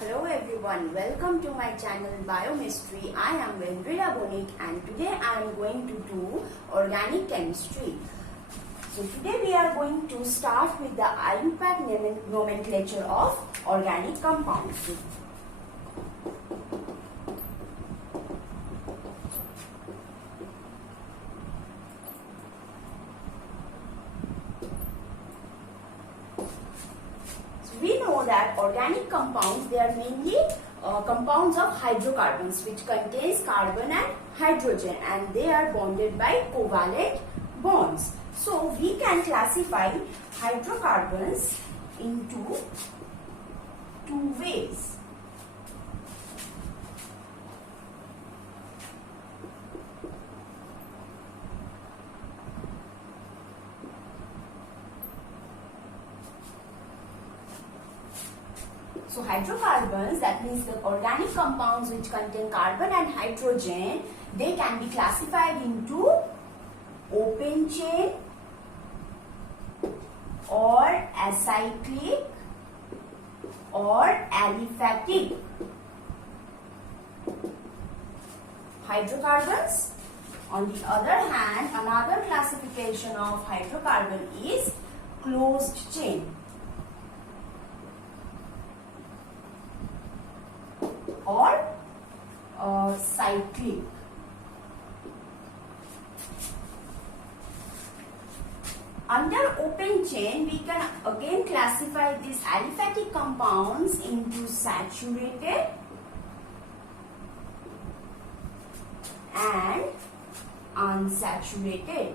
Hello everyone, welcome to my channel Biomystery. I am Vendrila Bonik and today I am going to do organic chemistry. So today we are going to start with the IUPAC nomenclature of organic compounds. We know that organic compounds, they are mainly compounds of hydrocarbons which contains carbon and hydrogen, and they are bonded by covalent bonds. So we can classify hydrocarbons into two ways. So hydrocarbons, that means the organic compounds which contain carbon and hydrogen, they can be classified into open chain or acyclic or aliphatic hydrocarbons. On the other hand, another classification of hydrocarbon is closed chain or cyclic. Under open chain, we can again classify these aliphatic compounds into saturated and unsaturated.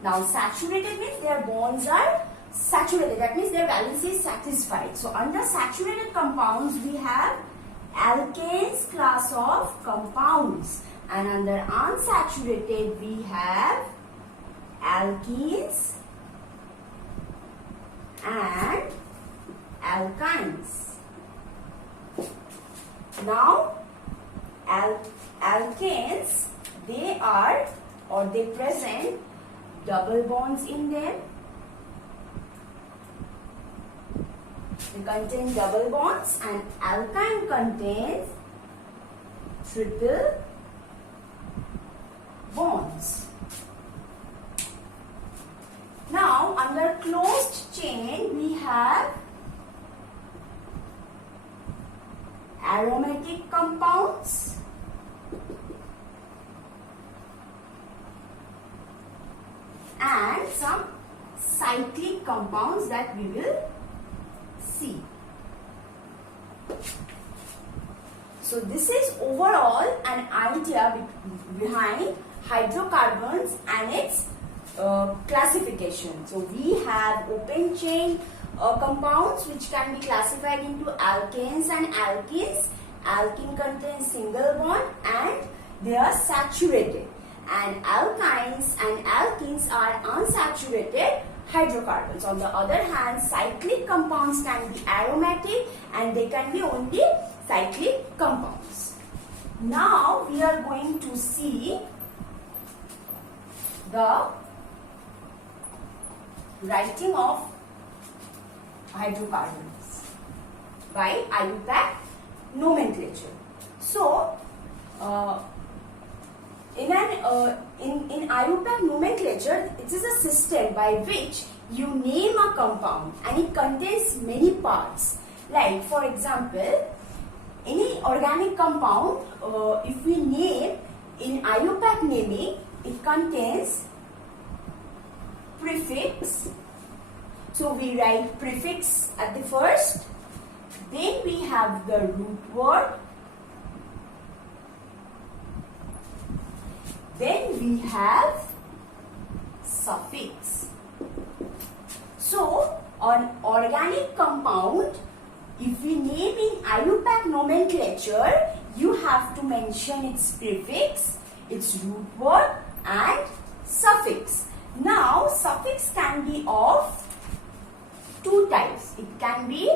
Now saturated means their bonds are saturated, that means their valence is satisfied. So under saturated compounds we have alkanes class of compounds, and under unsaturated we have alkenes and alkynes. Now alkanes, they present double bonds in them. They contain double bonds, and alkyne contains triple bonds. Now under closed chain we have aromatic compounds and some cyclic compounds that we will see. So this is overall an idea behind hydrocarbons and its classification. So we have open chain compounds which can be classified into alkanes and alkenes. Alkene contains single bond and they are saturated, and alkynes and alkenes are unsaturated hydrocarbons. On the other hand, cyclic compounds can be aromatic and they can be only cyclic compounds. Now we are going to see the writing of hydrocarbons by IUPAC nomenclature. So in IUPAC nomenclature, it is a system by which you name a compound and it contains many parts. Like for example, any organic compound, if we name in IUPAC naming, it contains prefix. So we write prefix at the first, then we have the root word, then we have suffix. So on organic compound, if we name in IUPAC nomenclature, you have to mention its prefix, its root word and suffix. Now suffix can be of two types. It can be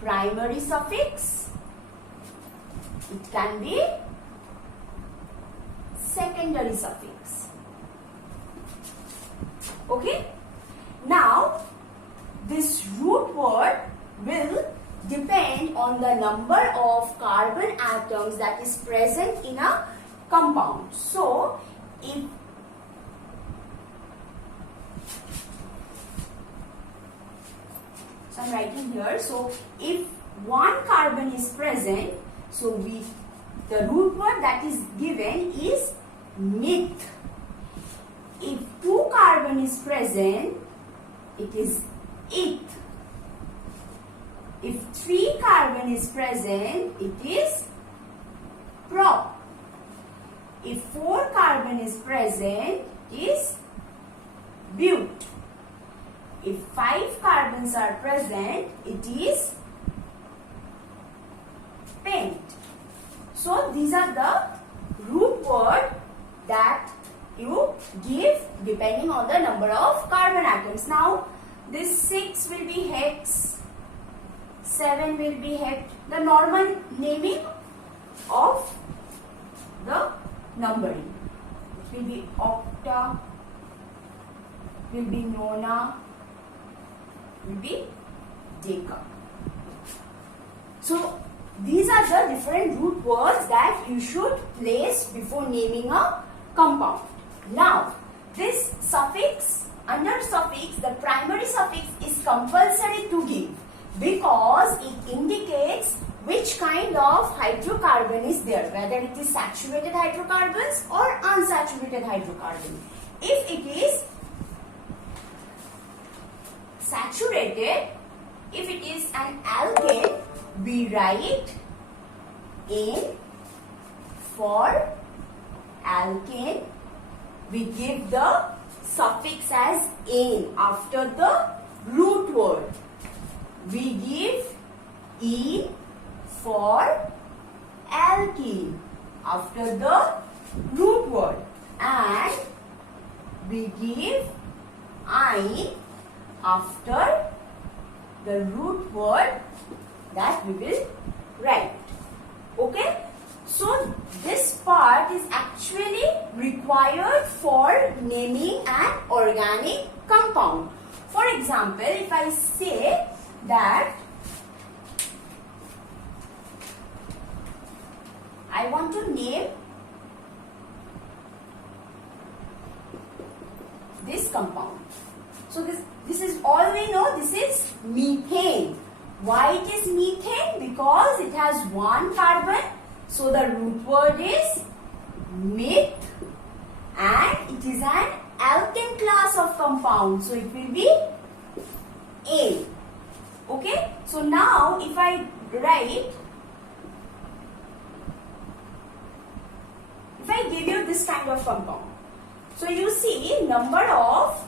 primary suffix, it can be secondary suffix. Okay. Now, this root word will depend on the number of carbon atoms that is present in a compound. So, if I'm writing here, so if one carbon is present, so the root word that is given is meth. If two carbon is present, it is eth. If three carbon is present, it is prop. If four carbon is present, it is but. If 5 carbons are present, it is pent. So these are the root word that you give depending on the number of carbon atoms. Now this 6 will be hex, 7 will be hex, the normal naming of the numbering. It will be octa, will be nona, will be deca. So these are the different root words that you should place before naming a compound. Now this suffix, under suffix, the primary suffix is compulsory to give because it indicates which kind of hydrocarbon is there, whether it is saturated hydrocarbons or unsaturated hydrocarbon. If it is saturated, if it is an alkane, we write N for alkane. We give the suffix as N after the root word. We give E for alkene after the root word, and we give I after the root word that we will write. Okay, so this part is actually required for naming an organic compound. For example, if I say that I want to name this compound. So this is all we know. This is methane. Why it is methane? Because it has one carbon. So the root word is meth, and it is an alkane class of compound. So it will be A. Okay. So now if I write, if I give you this kind of compound, so you see number of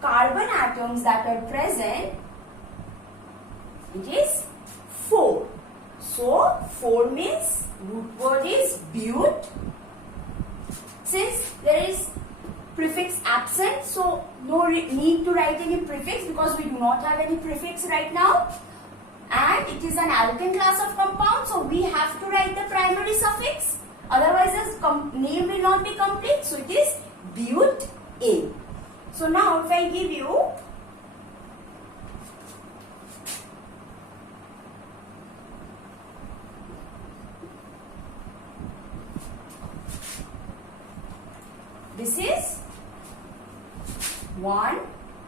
carbon atoms that are present, it is 4. So 4 means root word is but. Since there is prefix absent, so no need to write any prefix because we do not have any prefix right now. And it is an alkane class of compound, so we have to write the primary suffix. Otherwise, the name will not be complete. So it is butane. So now if I give you this is 1,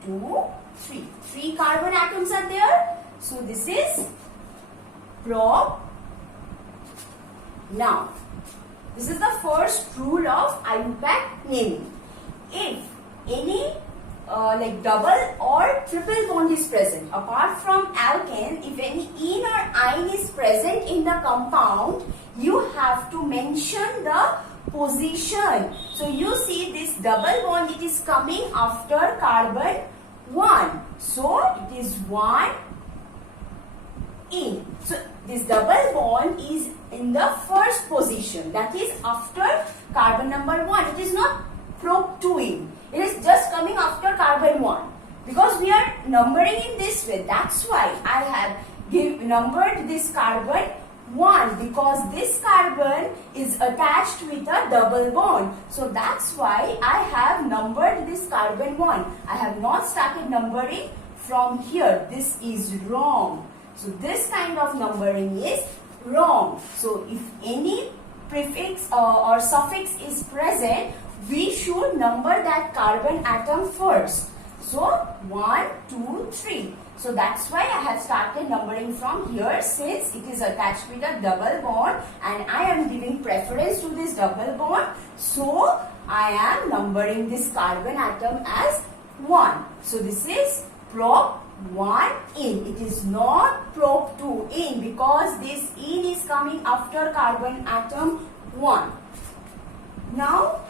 2, 3. 3 carbon atoms are there. So this is prop. Now, this is the first rule of IUPAC naming. If any like double or triple bond is present, apart from alkane, if any ene or ine is present in the compound, you have to mention the position. So you see this double bond, it is coming after carbon 1. So it is 1 in. So this double bond is in the first position, that is after carbon number 1. It is not prop 2 in. It is just coming after carbon 1. Because we are numbering in this way, that's why I have numbered this carbon 1 because this carbon is attached with a double bond. So that's why I have numbered this carbon 1. I have not started numbering from here. This is wrong. So this kind of numbering is wrong. So if any prefix or suffix is present, we should number that carbon atom first. So 1, 2, 3. So that's why I have started numbering from here, since it is attached with a double bond and I am giving preference to this double bond. So I am numbering this carbon atom as 1. So this is prop 1 in. It is not prop 2 in because this in is coming after carbon atom 1. Now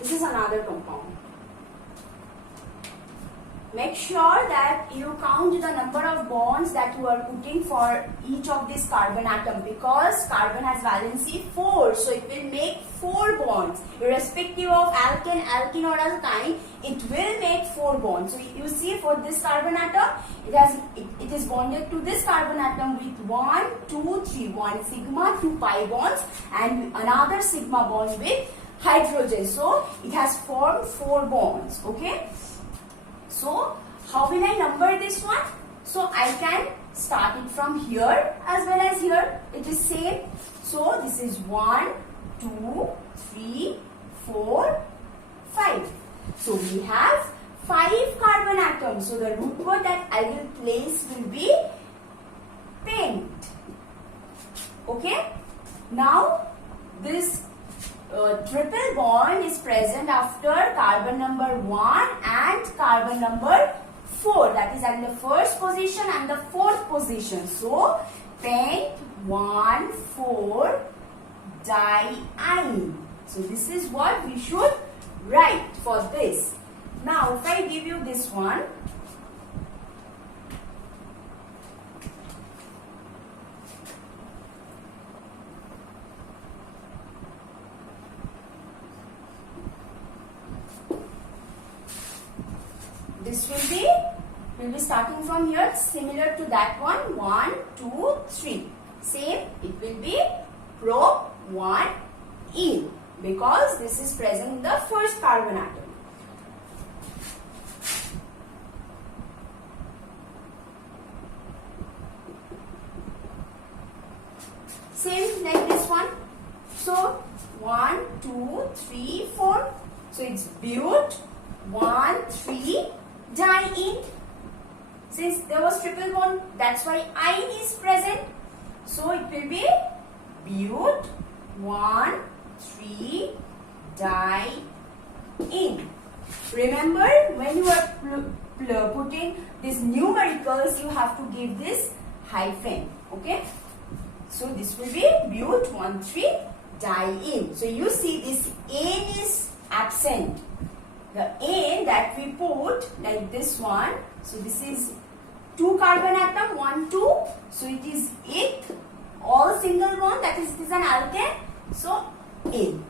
this is another compound. Make sure that you count the number of bonds that you are putting for each of this carbon atom, because carbon has valency 4, so it will make 4 bonds. Irrespective of alkane, alkene or alkyne, it will make 4 bonds. So you see for this carbon atom, it is bonded to this carbon atom with 1, 2, 3, 1 sigma, 2 pi bonds and another sigma bond with hydrogen. So it has formed 4 bonds. Okay. So how will I number this one? So I can start it from here as well as here. It is same. So this is 1, 2, 3, 4, 5. So we have 5 carbon atoms. So the root word that I will place will be paint. Okay. Now this triple bond is present after carbon number 1 and carbon number 4. That is at the first position and the fourth position. So paint 1, 4 diene. So this is what we should write for this. Now if I give you this one, this will be starting from here, similar to that one. 1, 2, 3. Same, it will be prop 1 in, because this is present in the first carbon atom. Same like this one. So 1, 2, 3, 4. So it's but 1, 3 diene. Since there was triple bond, that's why ine is present. So it will be but 1, 3 diene. Remember, when you are putting these numericals, you have to give this hyphen. Okay. So this will be but 1, 3 diene. So you see this N is absent. The N that we put like this one. So this is 2 carbon atom, 1, 2. So it is eth, all single bond, that is it is an alkane. So N.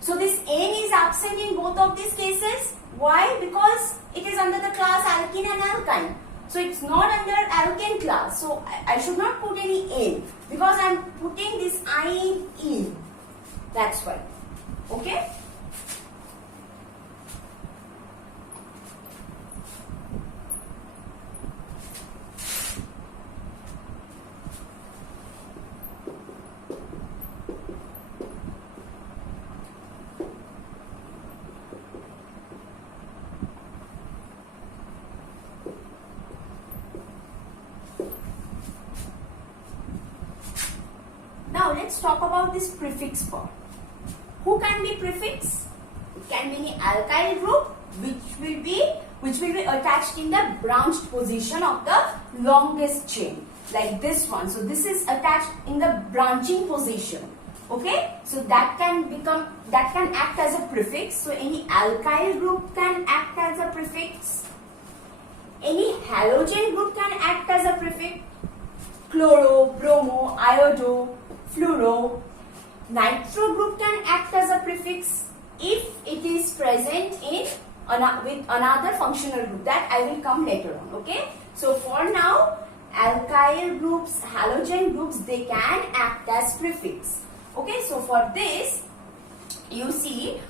So this N is absent in both of these cases. Why? Because it is under the class alkene and alkyne. So it's not under alkane class. So I should not put any N, because I am putting this ine in. That's why. Okay. Now let's talk about this prefix part. Who can be prefix? It can be any alkyl group which will be attached in the branched position of the longest chain, like this one. So this is attached in the branching position. Okay, so that can act as a prefix. So any alkyl group can act as a prefix. Any halogen group can act as a prefix. Chloro, bromo, iodo, fluoro. Nitro group can act as a prefix if it is present in with another functional group. That I will come later on. Okay, so for now, alkyl groups, halogen groups, they can act as prefix. Okay, so for this, you see,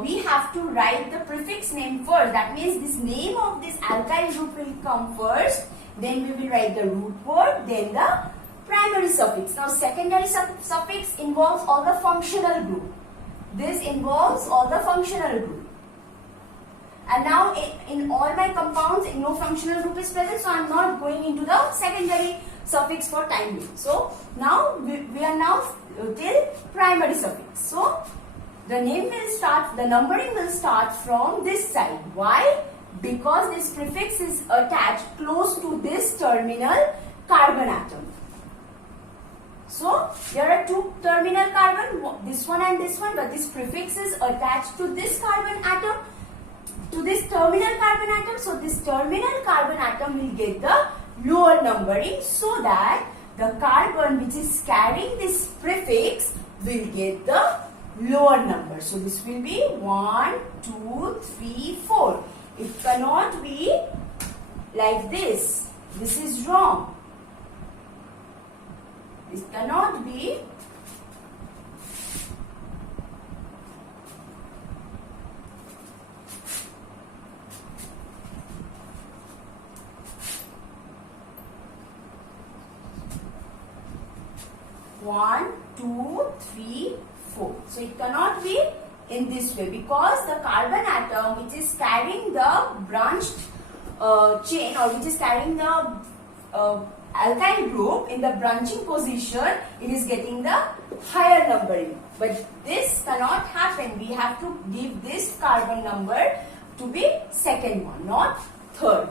we have to write the prefix name first. That means this name of this alkyl group will come first. Then we will write the root word, then the primary suffix. Now secondary suffix involves all the functional group. This involves all the functional group. And now in all my compounds, no functional group is present, so I am not going into the secondary suffix for time being. So now we are now till primary suffix. So the numbering will start from this side. Why? Because this prefix is attached close to this terminal carbon atom. So there are two terminal carbon, this one and this one, but this prefix is attached to this carbon atom, to this terminal carbon atom. So this terminal carbon atom will get the lower numbering, so that the carbon which is carrying this prefix will get the lower number. So this will be 1, 2, 3, 4. It cannot be like this. This is wrong. This cannot be. One, two, three, 4. So it cannot be in this way, because the carbon atom which is carrying the branched chain, or which is carrying the alkyl group in the branching position, it is getting the higher numbering. But this cannot happen. We have to give this carbon number to be second one, not third.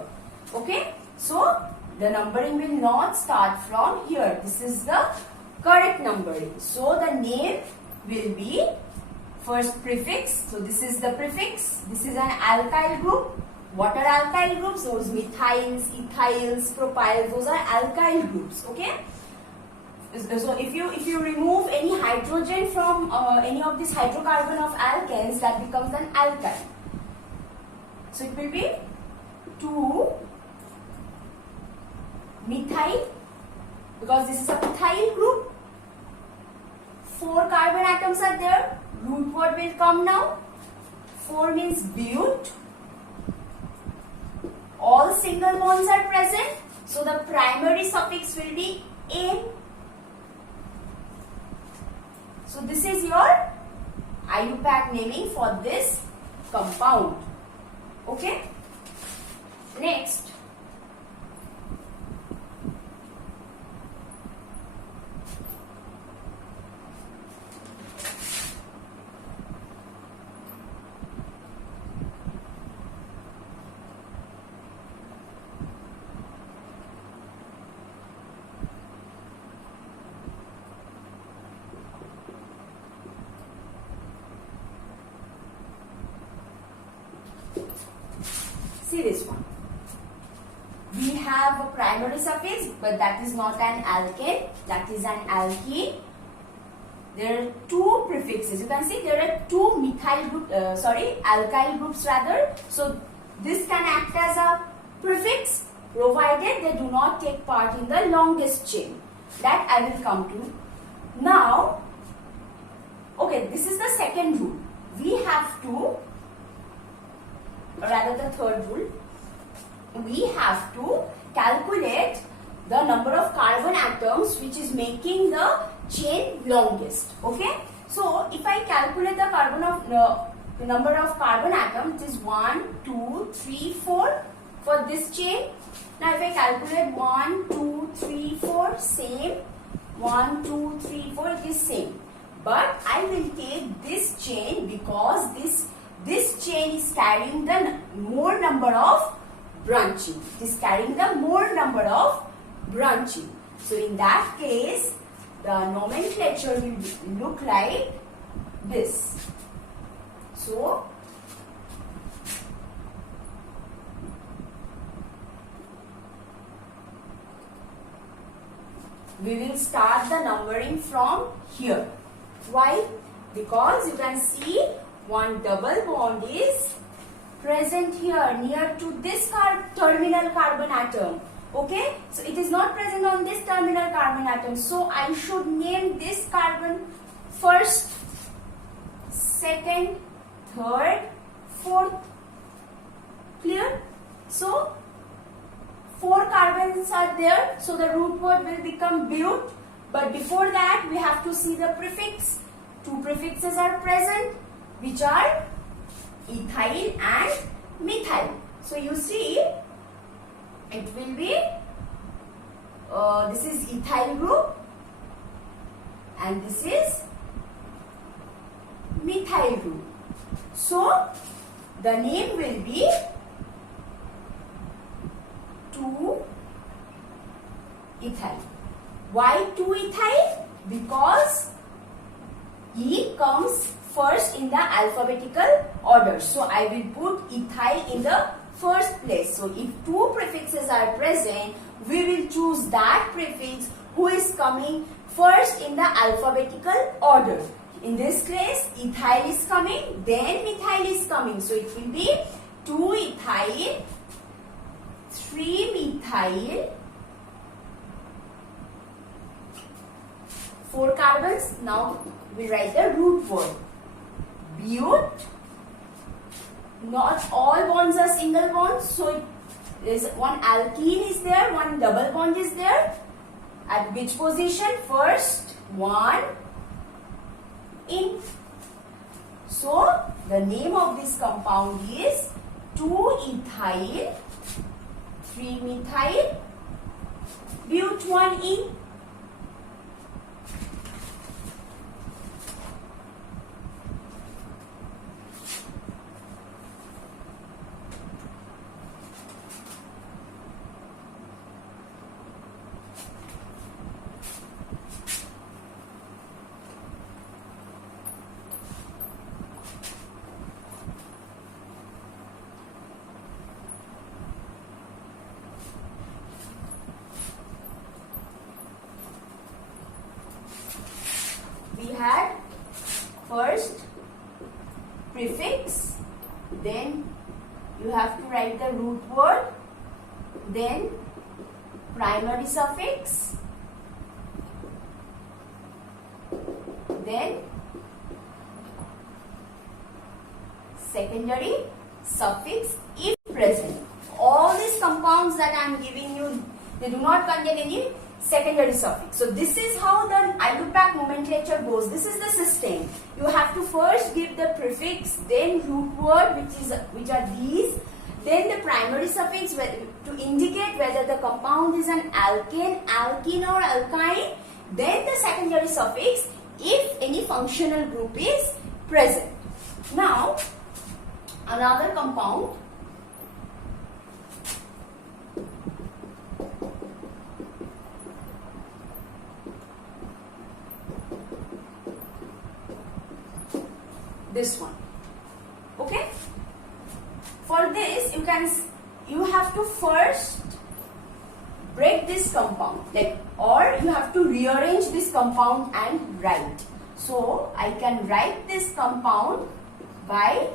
Okay, so the numbering will not start from here. This is the correct numbering. So the name will be first prefix. So this is the prefix. This is an alkyl group. What are alkyl groups? Those methyls, ethyls, propyls, those are alkyl groups. Okay. So if you remove any hydrogen from any of this hydrocarbon of alkanes, that becomes an alkyl. So it will be 2 methyl, because this is a methyl group. 4 carbon atoms are there. Root word will come now. 4 means but. All single bonds are present. So the primary suffix will be ane. So this is your IUPAC naming for this compound. Okay. Next. See this one. We have a primary suffix, but that is not an alkane, that is an alkene. There are 2 prefixes. You can see there are 2 methyl group, alkyl groups rather. So this can act as a prefix, provided they do not take part in the longest chain. That I will come to. Now, okay, this is the second rule. We have to, or rather the third rule, we have to calculate the number of carbon atoms which is making the chain longest. Okay, so if I calculate the number of carbon atoms, it is 1, 2, 3, 4 for this chain. Now if I calculate 1, 2, 3, 4, same. 1, 2, 3, 4, it is same. But I will take this chain because this chain is carrying the more number of branching. It is carrying the more number of branching. So in that case, the nomenclature will look like this. So we will start the numbering from here. Why? Because you can see one double bond is present here near to this terminal carbon atom. Okay, so it is not present on this terminal carbon atom. So I should name this carbon first, second, third, fourth. Clear? So 4 carbons are there, so the root word will become but. But before that, we have to see the prefix. 2 prefixes are present, which are ethyl and methyl. So you see, it will be, this is ethyl group and this is methyl group. So the name will be 2-ethyl. Why 2-ethyl? Because E comes first in the alphabetical order. So I will put ethyl in the first place. So if 2 prefixes are present, we will choose that prefix who is coming first in the alphabetical order. In this case, ethyl is coming, then methyl is coming. So it will be 2-ethyl, 3-methyl, 4 carbons. Now we write the root word. But. Not all bonds are single bonds. So there is one alkene is there, one double bond is there. At which position? First one in. So the name of this compound is 2-ethyl, 3-methyl, but 1-ene. We had first prefix, then you have to write the root word, then primary suffix, then secondary suffix if present. All these compounds that I am giving you, they do not contain any secondary suffix. So this is how the IUPAC nomenclature goes. This is the system. You have to first give the prefix, then root word, which are these, then the primary suffix to indicate whether the compound is an alkane, alkene or alkyne, then the secondary suffix if any functional group is present. Now another compound, this one. Okay, for this you have to first break this compound, or you have to rearrange this compound and write. So I can write this compound by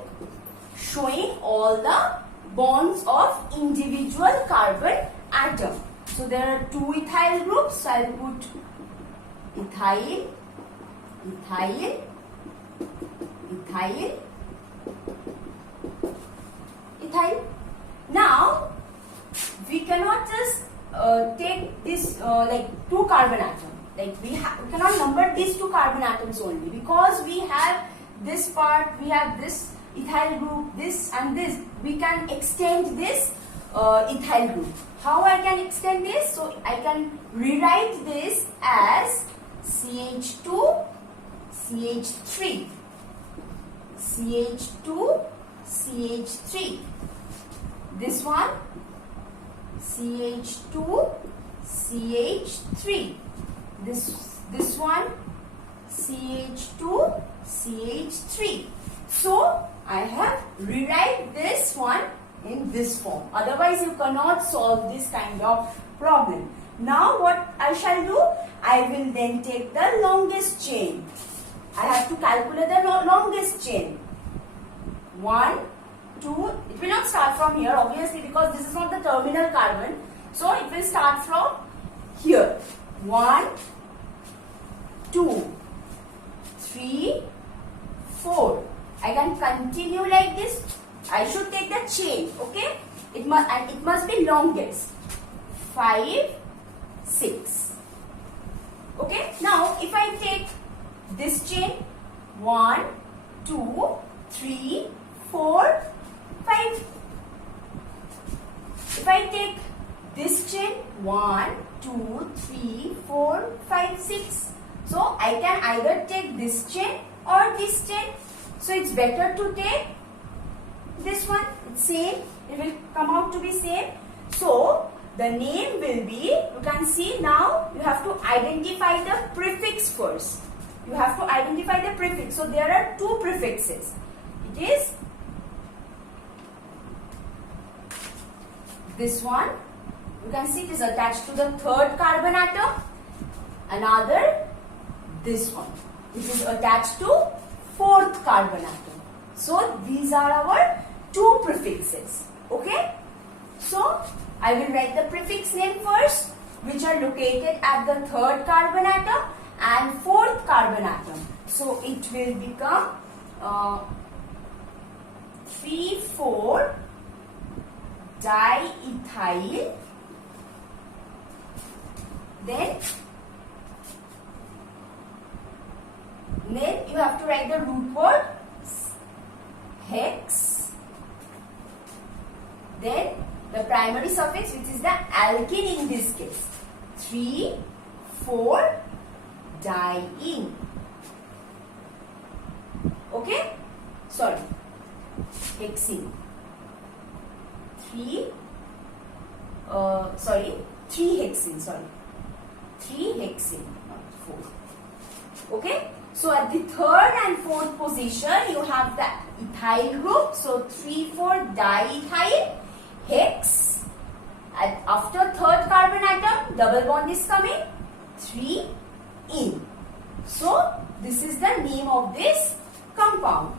showing all the bonds of individual carbon atom. So there are 2 ethyl groups. So I'll put ethyl, ethyl, ethyl, ethyl. Now we cannot just take this 2 carbon atoms. We cannot number these 2 carbon atoms only, because we have this part, we have this ethyl group, this and this. We can extend this ethyl group. How I can extend this? So I can rewrite this as CH2, CH3, CH2, CH3. This one CH2, CH3. This one CH2, CH3. So I have rewrite this one in this form. Otherwise you cannot solve this kind of problem. Now what I shall do? I will then take the longest chain. I have to calculate the longest chain. 1, 2, it will not start from here obviously because this is not the terminal carbon. So it will start from here. 1, 2, 3, 4. I can continue like this. I should take the chain, okay? It must be longest. 5, 6. Okay? Now if I take this chain, 1, 2, 3, 4, 5. If I take this chain, 1, 2, 3, 4, 5, 6. So I can either take this chain or this chain. So it's better to take this one. It's same. It will come out to be same. So the name will be, you can see now you have to identify the prefix first. You have to identify the prefix. So there are two prefixes. It is this one. You can see it is attached to the third carbon atom. Another, this one, which is attached to fourth carbon atom. So these are our two prefixes. Okay. So I will write the prefix name first, which are located at the third carbon atom and fourth carbon atom. So it will become 3,4 diethyl. Then you have to write the root word hex. Then the primary suffix, which is the alkene in this case, 3,4 diene. Okay? Sorry. Hexene. 3 hexene. Sorry. 3 hexene, not 4. Okay? So at the third and fourth position, you have the ethyl group. So 3,4 diethyl hex. And after third carbon atom, double bond is coming. 3 in. So this is the name of this compound.